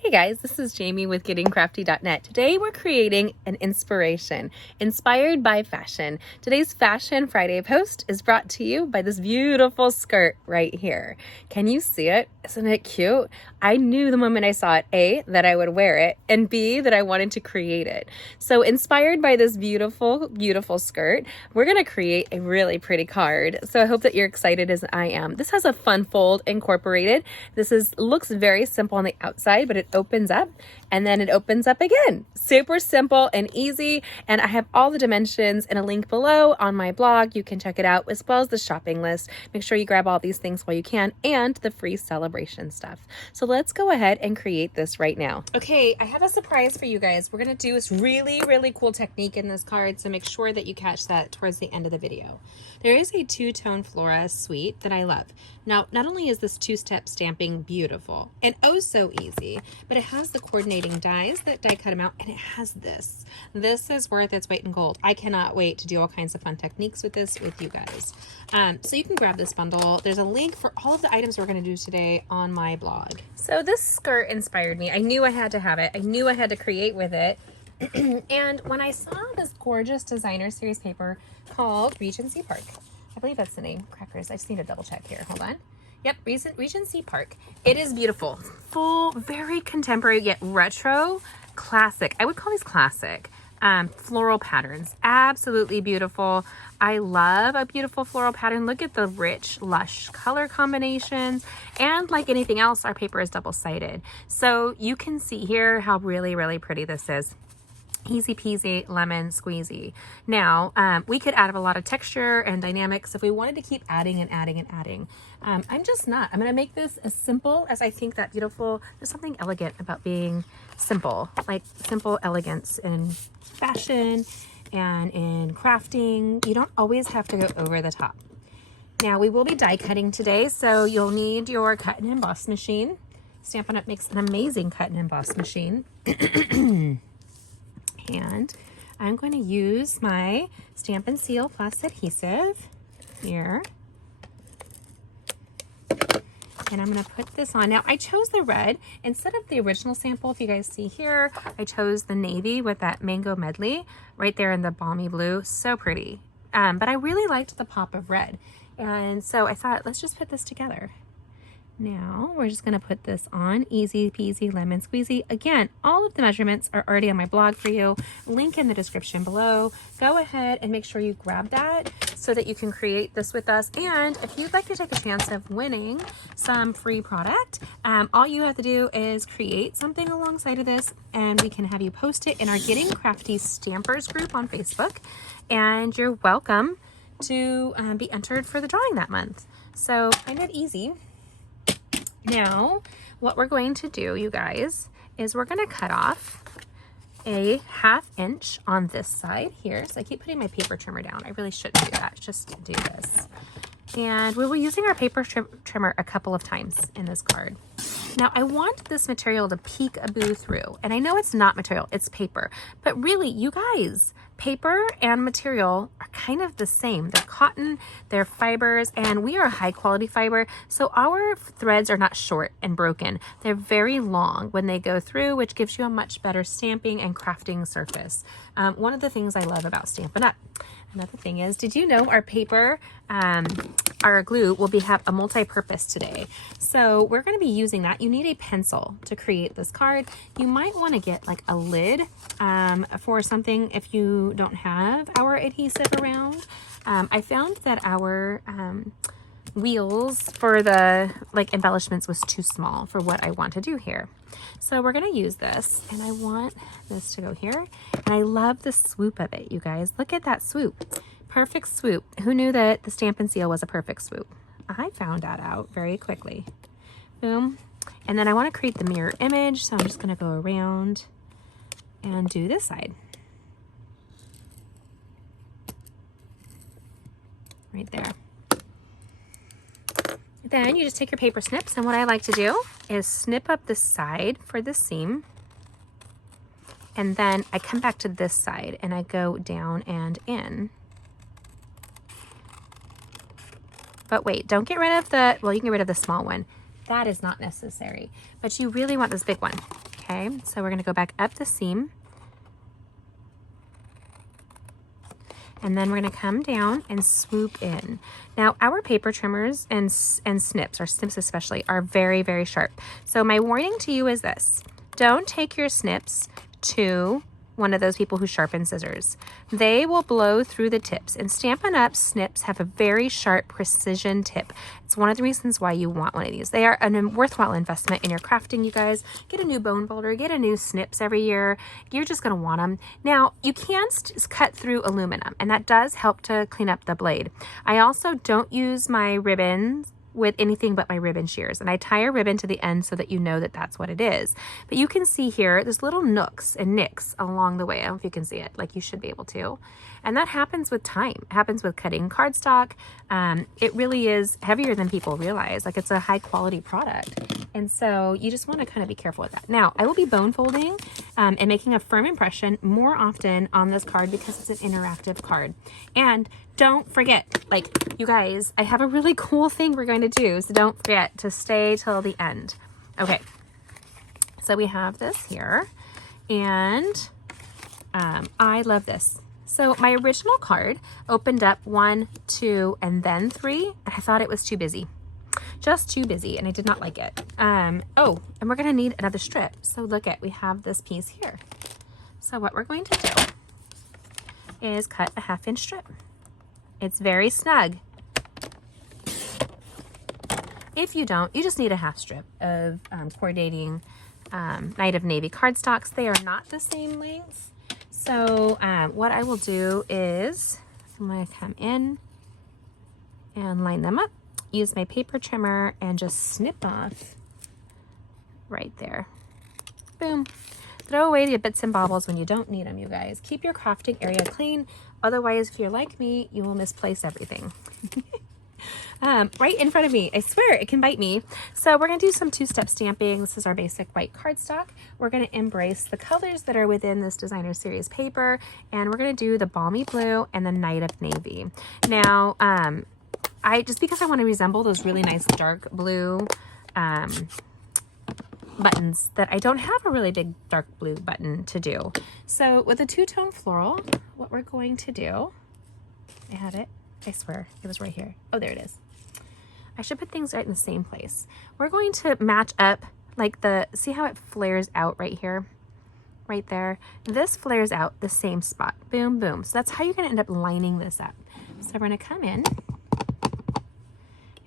Hey guys, this is Jamie with gettingcrafty.net. Today we're creating an inspiration inspired by fashion. Today's Fashion Friday post is brought to you by this beautiful skirt right here. Can you see it? Isn't it cute? I knew the moment I saw it, A, that I would wear it, and B, that I wanted to create it. So inspired by this beautiful, beautiful skirt, we're gonna create a really pretty card. So I hope that you're excited as I am. This has a fun fold incorporated. Looks very simple on the outside, but it opens up and then it opens up again. Super simple and easy. And I have all the dimensions in a link below on my blog. You can check it out as well as the shopping list. Make sure you grab all these things while you can and the free celebration stuff. So let's go ahead and create this right now. Okay, I have a surprise for you guys. We're gonna do this really, really cool technique in this card. So make sure that you catch that towards the end of the video. There is a two-tone flora suite that I love. Now, not only is this two-step stamping beautiful and oh so easy, but it has the coordinating dies that die cut them out, and it has this. This is worth its weight in gold. I cannot wait to do all kinds of fun techniques with this with you guys. So you can grab this bundle. There's a link for all of the items we're going to do today on my blog. So this skirt inspired me. I knew I had to have it. I knew I had to create with it. And when I saw this gorgeous designer series paper called Regency Park, I believe that's the name, crackers. I just need to double check here. Hold on. Yep, Regency Park. It is beautiful. Full, very contemporary yet retro, classic. I would call these classic. Floral patterns. Absolutely beautiful. I love a beautiful floral pattern. Look at the rich, lush color combinations. And like anything else, our paper is double-sided. So you can see here how really, really pretty this is. Easy peasy lemon squeezy. Now, we could add a lot of texture and dynamics if we wanted to keep adding and adding and adding. I'm just not. I'm going to make this as simple as I think that beautiful. There's something elegant about being simple, like simple elegance in fashion and in crafting. You don't always have to go over the top. Now, we will be die cutting today, so you'll need your cut and emboss machine. Stampin' Up makes an amazing cut and emboss machine. And I'm going to use my Stampin' Seal Plus adhesive here. And I'm going to put this on. Now, I chose the red instead of the original sample. If you guys see here, I chose the navy with that mango medley right there in the balmy blue. So pretty. But I really liked the pop of red. And so I thought, let's just put this together. Now we're just going to put this on. Easy peasy lemon squeezy. Again, all of the measurements are already on my blog for you. Link in the description below. Go ahead and make sure you grab that so that you can create this with us. And if you'd like to take a chance of winning some free product, all you have to do is create something alongside of this, and we can have you post it in our Getting Crafty Stampers group on Facebook. And you're welcome to be entered for the drawing that month. So find it easy. Now, what we're going to do, you guys, is we're going to cut off a 1/2 inch on this side here. So I keep putting my paper trimmer down. I really shouldn't do that. Just do this. And we will be using our paper trimmer a couple of times in this card. Now, I want this material to peek-a-boo through. And I know it's not material, it's paper. But really, you guys, paper and material are kind of the same. They're cotton, they're fibers, and we are a high-quality fiber. So our threads are not short and broken. They're very long when they go through, which gives you a much better stamping and crafting surface. One of the things I love about Stampin' Up! Another thing is, did you know our paper, our glue will have a multi-purpose today? So we're going to be using that. You need a pencil to create this card. You might want to get like a lid for something if you don't have our adhesive around. I found that our wheels for the embellishments was too small for what I want to do here. So we're going to use this, and I want this to go here. And I love the swoop of it, you guys. Look at that swoop. Perfect swoop. Who knew that the Stampin' Seal was a perfect swoop? I found that out very quickly. Boom. And then I want to create the mirror image, so I'm just going to go around and do this side. Right there. Then you just take your paper snips, and what I like to do is snip up the side for the seam, and then I come back to this side and I go down and in. But wait, don't get rid of the, well, you can get rid of the small one. That is not necessary, but you really want this big one. Okay, so we're gonna go back up the seam. And then we're gonna come down and swoop in. Now, our paper trimmers and snips, or snips especially, are very, very sharp. So my warning to you is this: don't take your snips to one of those people who sharpen scissors. They will blow through the tips, and Stampin' Up snips have a very sharp precision tip. It's one of the reasons why you want one of these. They are a worthwhile investment in your crafting, you guys. Get a new bone folder, get a new snips every year. You're just gonna want them. Now, you can cut through aluminum, and that does help to clean up the blade. I also don't use my ribbons with anything but my ribbon shears, and I tie a ribbon to the end so that you know that that's what it is. But you can see here, there's little nooks and nicks along the way. I don't know if you can see it, like you should be able to. And that happens with time. It happens with cutting cardstock. It really is heavier than people realize. Like, it's a high quality product. And so you just want to kind of be careful with that. Now, I will be bone folding and making a firm impression more often on this card because it's an interactive card. And don't forget, like, you guys, I have a really cool thing we're going to do, so don't forget to stay till the end. Okay, so we have this here, and I love this. So my original card opened up 1, 2, and then 3, and I thought it was too busy. Just too busy, and I did not like it. Oh, and we're gonna need another strip. So look at, we have this piece here. So what we're going to do is cut a 1/2-inch strip. It's very snug. If you don't, you just need a 1/2 strip of coordinating Night of Navy cardstocks. They are not the same length. So what I will do is I'm going to come in and line them up, use my paper trimmer, and just snip off right there. Boom. Throw away the bits and bobbles when you don't need them, you guys. Keep your crafting area clean. Otherwise, if you're like me, you will misplace everything. Right in front of me. I swear it can bite me. So we're going to do some 2-step stamping. This is our basic white cardstock. We're going to embrace the colors that are within this designer series paper, and we're going to do the balmy blue and the Night of Navy. Now, just because I want to resemble those really nice dark blue buttons, that I don't have a really big dark blue button to do. So with a 2-tone floral, what we're going to do, I had it, I swear it was right here. Oh, there it is. I should put things right in the same place. We're going to match up, like, see how it flares out right here, right there. This flares out the same spot. Boom, boom. So that's how you're going to end up lining this up. So we're going to come in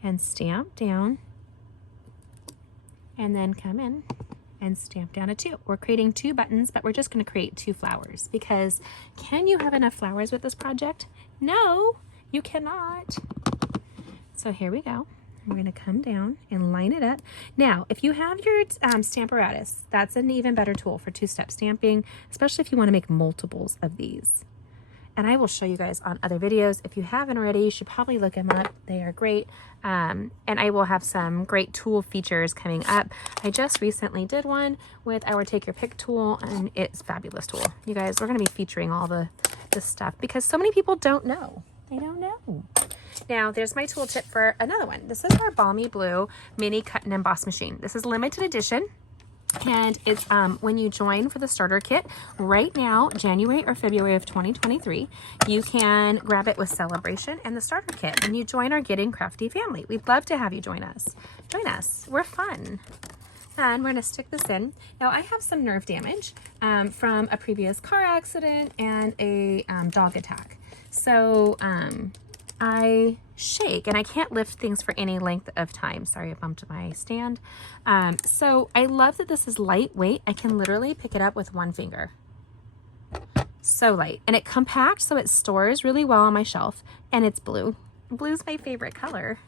and stamp down, and then come in and stamp down a 2. We're creating 2 buttons, but we're just going to create 2 flowers, because can you have enough flowers with this project? No, you cannot. So here we go. We're going to come down and line it up. Now, if you have your Stamparatus, that's an even better tool for 2-step stamping, especially if you want to make multiples of these. And I will show you guys on other videos. If you haven't already, you should probably look them up. They are great. And I will have some great tool features coming up. I just recently did one with our Take Your Pick tool, and it's a fabulous tool. You guys, we're going to be featuring all this stuff because so many people don't know. They don't know. Now, there's my tool tip for another one. This is our Balmy Blue Mini Cut and Emboss Machine. This is limited edition. And it's when you join for the starter kit right now, January or February of 2023, you can grab it with Celebration and the starter kit, and you join our Getting Crafty family. We'd love to have you join us. Join us. We're fun. And we're going to stick this in. Now, I have some nerve damage from a previous car accident and a dog attack. So I shake and I can't lift things for any length of time. Sorry, I bumped my stand. So I love that this is lightweight. I can literally pick it up with one finger. So light. And it compacts, so it stores really well on my shelf. And it's blue. Blue's my favorite color.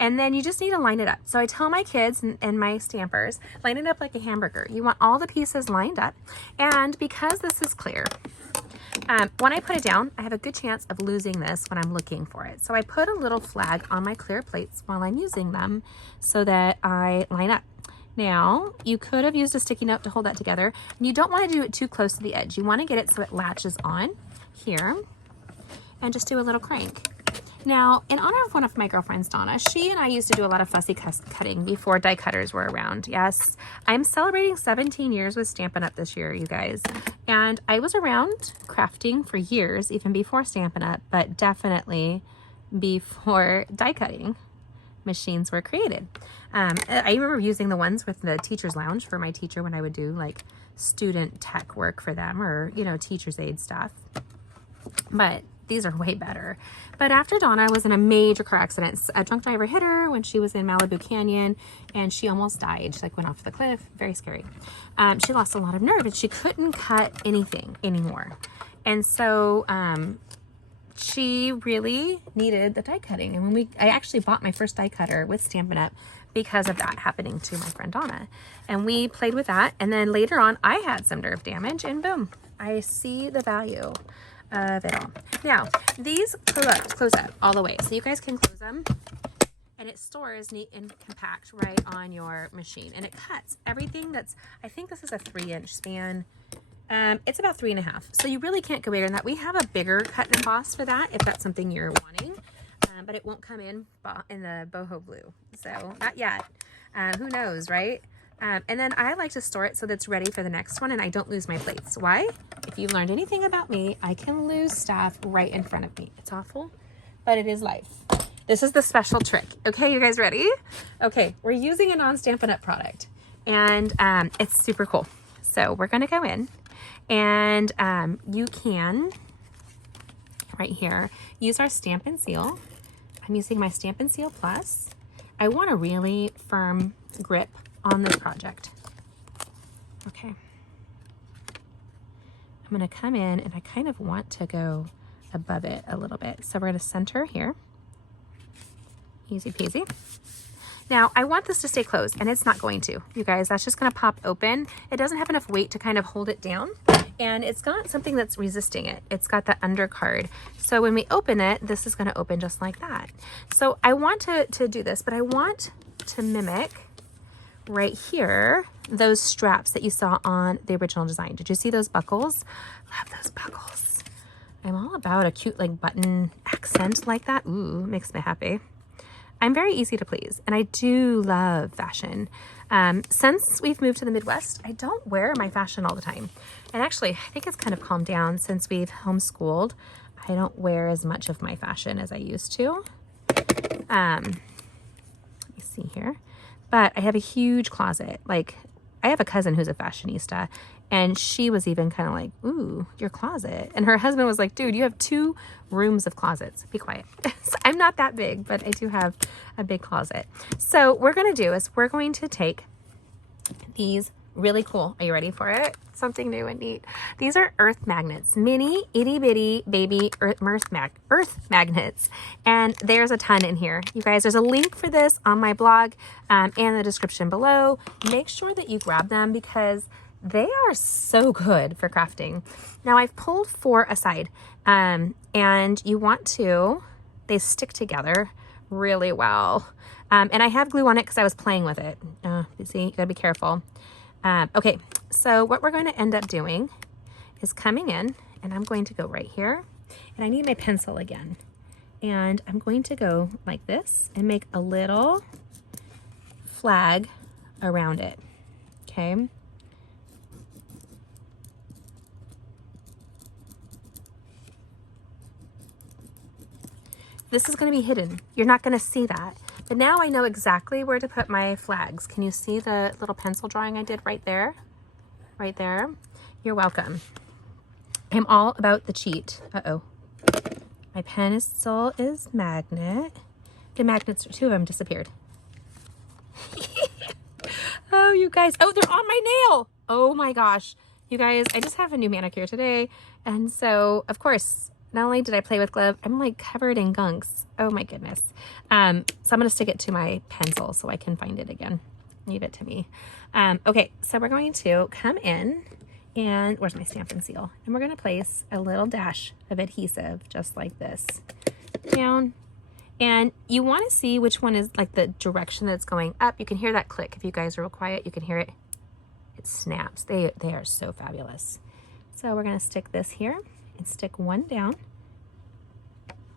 And then you just need to line it up. So I tell my kids and my stampers, line it up like a hamburger. You want all the pieces lined up. And because this is clear, when I put it down, I have a good chance of losing this when I'm looking for it. So I put a little flag on my clear plates while I'm using them so that I line up. Now, you could have used a sticky note to hold that together. And you don't want to do it too close to the edge. You want to get it so it latches on here and just do a little crank. Now, in honor of one of my girlfriends, Donna, she and I used to do a lot of fussy cutting before die cutters were around. Yes, I'm celebrating 17 years with Stampin' Up! This year, you guys. And I was around crafting for years, even before Stampin' Up!, but definitely before die cutting machines were created. I remember using the ones with the teacher's lounge for my teacher when I would do like student tech work for them, or, you know, teacher's aid stuff. But these are way better. But after Donna was in a major car accident, a drunk driver hit her when she was in Malibu Canyon, and she almost died. She like went off the cliff. Very scary. She lost a lot of nerve, and she couldn't cut anything anymore. And so she really needed the die cutting. And when I actually bought my first die cutter with Stampin' Up! Because of that happening to my friend Donna. And we played with that. And then later on, I had some nerve damage, and boom, I see the value of it all. Now, these close up all the way. So you guys can close them. And it stores neat and compact right on your machine. And it cuts everything that's, I think this is a 3-inch span. It's about 3.5. So you really can't go bigger than that. We have a bigger cut and emboss for that if that's something you're wanting. But it won't come in the boho blue. So not yet. Who knows, right? And then I like to store it so that's ready for the next one and I don't lose my plates. Why? If you've learned anything about me, I can lose stuff right in front of me. It's awful, but it is life. This is the special trick. Okay, you guys ready? Okay, we're using a non-Stampin' Up! Product and it's super cool. So we're gonna go in and you can, right here, use our Stampin' Seal. I'm using my Stampin' Seal Plus. I want a really firm grip on this project. Okay. I'm gonna come in and I kind of want to go above it a little bit. So we're gonna center here. Easy peasy. Now I want this to stay closed and it's not going to, you guys. That's just gonna pop open. It doesn't have enough weight to kind of hold it down. And it's got something that's resisting it. It's got the undercard. So when we open it, this is gonna open just like that. So I want to do this, but I want to mimic right here those straps that you saw on the original design. Did you see those buckles? Love those buckles. I'm all about a cute like button accent like that. Ooh, makes me happy. I'm very easy to please and I do love fashion. Since we've moved to the Midwest, I don't wear my fashion all the time. And actually, I think it's kind of calmed down since we've homeschooled. I don't wear as much of my fashion as I used to. Let me see here. But I have a huge closet. Like, I have a cousin who's a fashionista, and she was even kind of like, ooh, your closet. And her husband was like, dude, you have 2 rooms of closets. Be quiet. So I'm not that big, but I do have a big closet. So what we're going to do is we're going to take these really cool. Are you ready for it? Something new and neat. These are earth magnets, mini itty bitty baby earth magnets. And there's a ton in here. You guys, there's a link for this on my blog and the description below. Make sure that you grab them because they are so good for crafting. Now I've pulled 4 aside and you want to, they stick together really well. And I have glue on it because I was playing with it. You see, you gotta be careful. Okay, so what we're going to end up doing is coming in and I'm going to go right here and I need my pencil again. And I'm going to go like this and make a little flag around it, okay? This is going to be hidden. You're not going to see that. But now I know exactly where to put my flags. Can you see the little pencil drawing I did right there? Right there. You're welcome. I'm all about the cheat. Uh-oh. My pencil is magnet. The magnets, 2 of them disappeared. Oh, you guys. Oh, they're on my nail. Oh my gosh. You guys, I just have a new manicure today. And so, of course, not only did I play with glove, I'm like covered in gunks. Oh my goodness. So I'm gonna stick it to my pencil so I can find it again. Leave it to me. Okay, so we're going to come in and where's my Stampin' Seal? And we're gonna place a little dash of adhesive just like this down. And you wanna see which one is like the direction that's going up. You can hear that click. If you guys are real quiet, you can hear it. It snaps. They are so fabulous. So we're gonna stick this here and stick 1 down,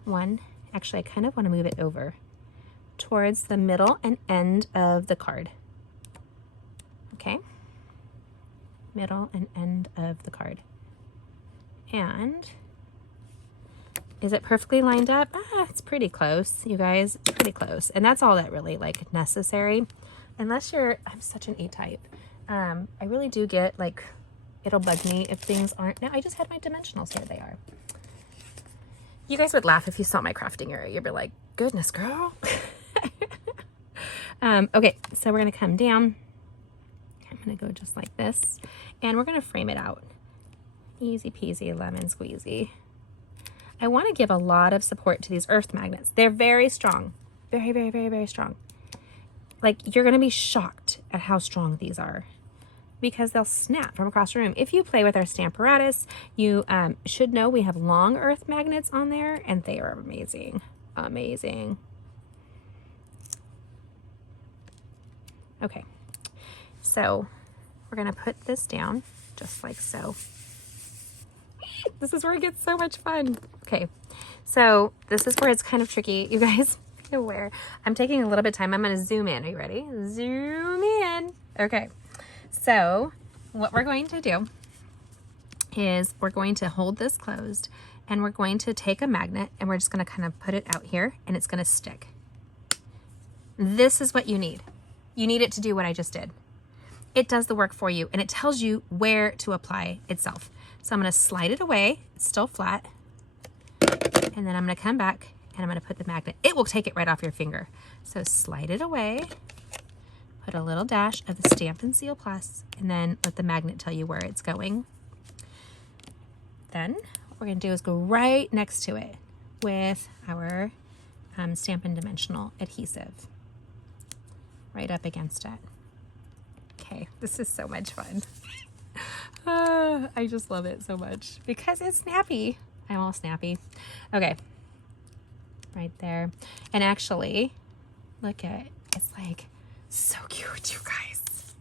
1 Actually, I kind of want to move it over towards the middle and end of the card. Okay, middle and end of the card. And is it perfectly lined up? Ah, it's pretty close, you guys. It's pretty close. And that's all that really like necessary. Unless you're, I'm such an A-type. I really do get like, it'll bug me if things aren't. Now I just had my dimensionals. Here they are. You guys would laugh if you saw my crafting area. You'd be like, goodness, girl. Okay, so we're gonna come down. I'm gonna go just like this, and we're gonna frame it out. Easy peasy lemon squeezy. I want to give a lot of support to these earth magnets. They're very strong. Very, very, very, very strong. Like, you're going to be shocked at how strong these are because they'll snap from across the room. If you play with our Stamparatus, you should know we have long earth magnets on there, and they are amazing. Amazing. Okay, so we're going to put this down just like so. This is where it gets so much fun. Okay, so this is where it's kind of tricky. You guys be aware. I'm taking a little bit of time. I'm going to zoom in. Are you ready? Zoom in. Okay, so what we're going to do is we're going to hold this closed, and we're going to take a magnet, and we're just going to kind of put it out here, and it's going to stick. This is what you need. You need it to do what I just did. It does the work for you, and it tells you where to apply itself. So I'm going to slide it away. It's still flat. And then I'm going to come back and I'm going to put the magnet. It will take it right off your finger. So slide it away. Put a little dash of the Stampin' Seal Plus, and then let the magnet tell you where it's going. Then what we're going to do is go right next to it with our Stampin' Dimensional adhesive. Right up against it. Okay, this is so much fun. I just love it so much because it's snappy. I'm all snappy. Okay, right there. And actually, look at, it's like so cute, you guys.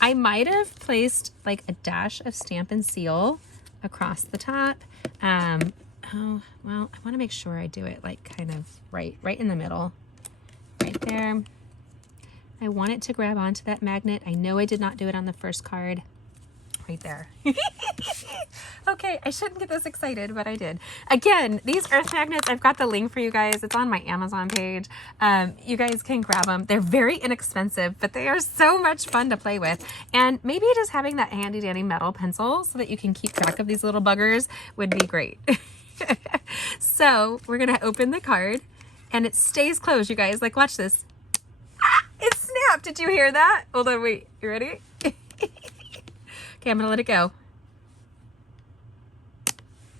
I might have placed like a dash of Stampin' Seal across the top. Oh, well, I want to make sure I do it like kind of right in the middle, right there. I want it to grab onto that magnet. I know I did not do it on the first card. Right there. Okay, I shouldn't get this excited, but I did. Again, these earth magnets, I've got the link for you guys. It's on my Amazon page. You guys can grab them. They're very inexpensive, but they are so much fun to play with. And maybe just having that handy dandy metal pencil so that you can keep track of these little buggers would be great. So we're gonna open the card, and it stays closed, you guys. Like, watch this. It snapped. Did you hear that? Hold on, wait. You ready? Okay, I'm gonna let it go.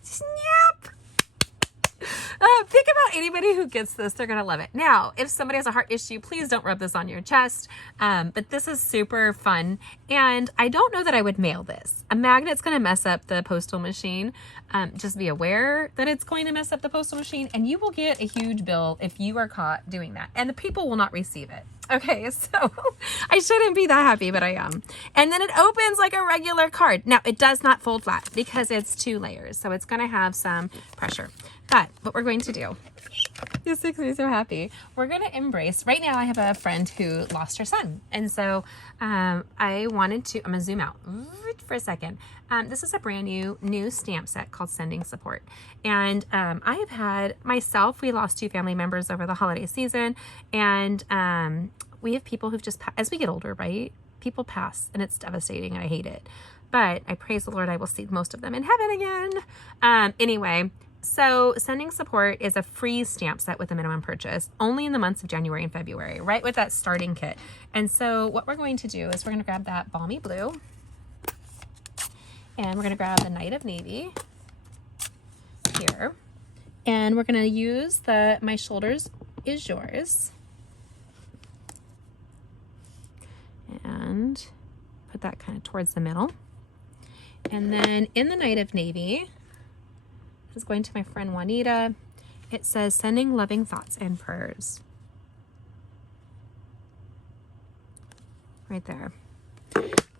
Snap! Think about anybody who gets this. They're gonna love it. Now, if somebody has a heart issue, please don't rub this on your chest. But this is super fun. And I don't know that I would mail this. A magnet's gonna mess up the postal machine. Just be aware that it's going to mess up the postal machine, and you will get a huge bill if you are caught doing that. And the people will not receive it. Okay, so I shouldn't be that happy, but I am. And then it opens like a regular card. Now, it does not fold flat because it's 2 layers, so it's going to have some pressure. But what we're going to do, this makes me so happy. We're going to embrace, right now I have a friend who lost her son. And so I wanted to, I'm going to zoom out for a second. This is a brand new stamp set called Sending Support. And I have had, myself, we lost 2 family members over the holiday season. And we have people who've just, as we get older, right? People pass, and it's devastating, and I hate it. But I praise the Lord, I will see most of them in heaven again. Anyway, so Sending Support is a free stamp set with a minimum purchase, only in the months of January and February, right with that starting kit. And so what we're going to do is we're going to grab that Balmy Blue, and we're going to grab the Night of Navy here, and we're going to use the My Shoulders Is Yours, and put that kind of towards the middle. And then in the Night of Navy, this is going to my friend Juanita. It says, Sending Loving Thoughts and Prayers. Right there.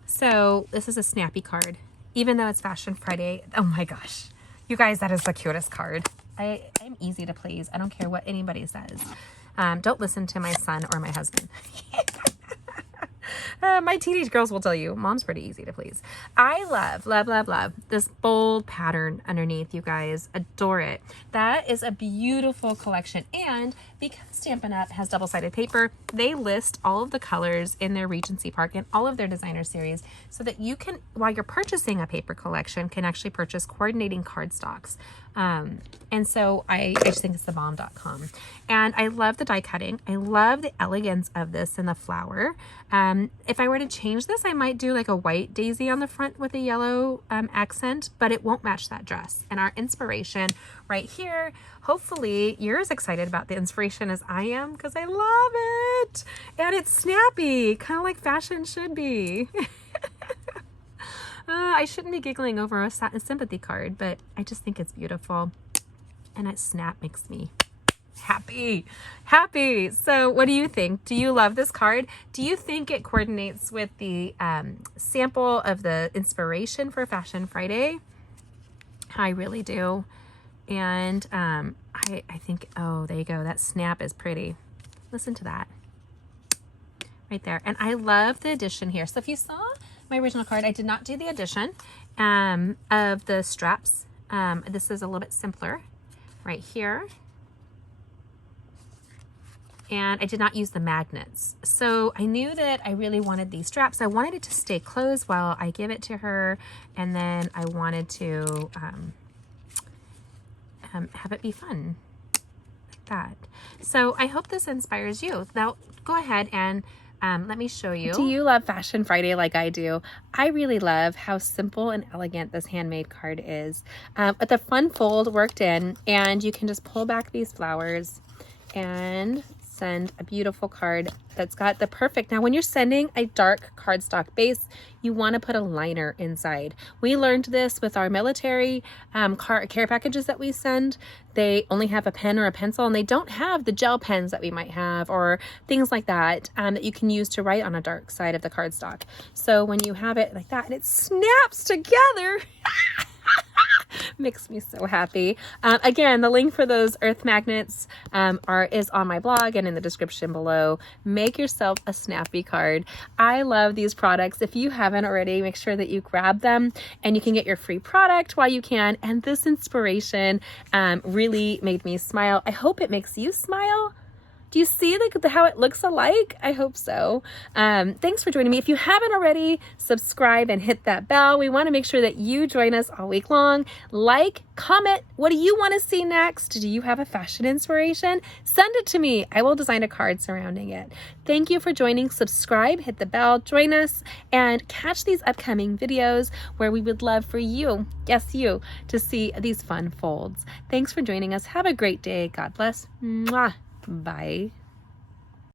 So this is a snappy card. Even though it's Fashion Friday, oh my gosh. You guys, that is the cutest card. I I'm easy to please. I don't care what anybody says. Don't listen to my son or my husband. My teenage girls will tell you, mom's pretty easy to please. I love this bold pattern underneath, you guys. Adore it. That is a beautiful collection. And because Stampin' Up! Has double-sided paper, they list all of the colors in their Regency Park and all of their designer series so that you can, while you're purchasing a paper collection, can actually purchase coordinating cardstocks. And so I just think it's thebomb.com. And I love the die cutting. I love the elegance of this and the flower. If I were to change this, I might do like a white daisy on the front with a yellow accent, but it won't match that dress. And our inspiration right here, hopefully you're as excited about the inspiration as I am, because I love it. And it's snappy, kind of like fashion should be. I shouldn't be giggling over a sympathy card, but I just think it's beautiful. And that snap makes me happy. So what do you think? Do you love this card? Do you think it coordinates with the sample of the inspiration for Fashion Friday? I really do. And I think, oh, there you go. That snap is pretty. Listen to that. Right there. And I love the addition here. So if you saw my original card, I did not do the addition of the straps. This is a little bit simpler right here. And I did not use the magnets. So I knew that I really wanted these straps. I wanted it to stay closed while I give it to her. And then I wanted to have it be fun like that. So I hope this inspires you. Now go ahead and let me show you. Do you love Fashion Friday like I do? I really love how simple and elegant this handmade card is. With the fun fold worked in, and you can just pull back these flowers and send a beautiful card that's got the perfect. Now when you're sending a dark cardstock base, you want to put a liner inside. We learned this with our military care packages that we send. They only have a pen or a pencil, and they don't have the gel pens that we might have or things like that that you can use to write on a dark side of the cardstock. So when you have it like that and it snaps together, makes me so happy. Again, the link for those earth magnets is on my blog and in the description below. Make yourself a snappy card. I love these products. If you haven't already, make sure that you grab them, and you can get your free product while you can. And this inspiration really made me smile. I hope it makes you smile. Do you see how it looks alike? I hope so. Thanks for joining me. If you haven't already, subscribe and hit that bell. We want to make sure that you join us all week long. Like, comment. What do you want to see next? Do you have a fashion inspiration? Send it to me. I will design a card surrounding it. Thank you for joining. Subscribe, hit the bell, join us, and catch these upcoming videos where we would love for you, yes, you, to see these fun folds. Thanks for joining us. Have a great day. God bless. Mwah. Bye.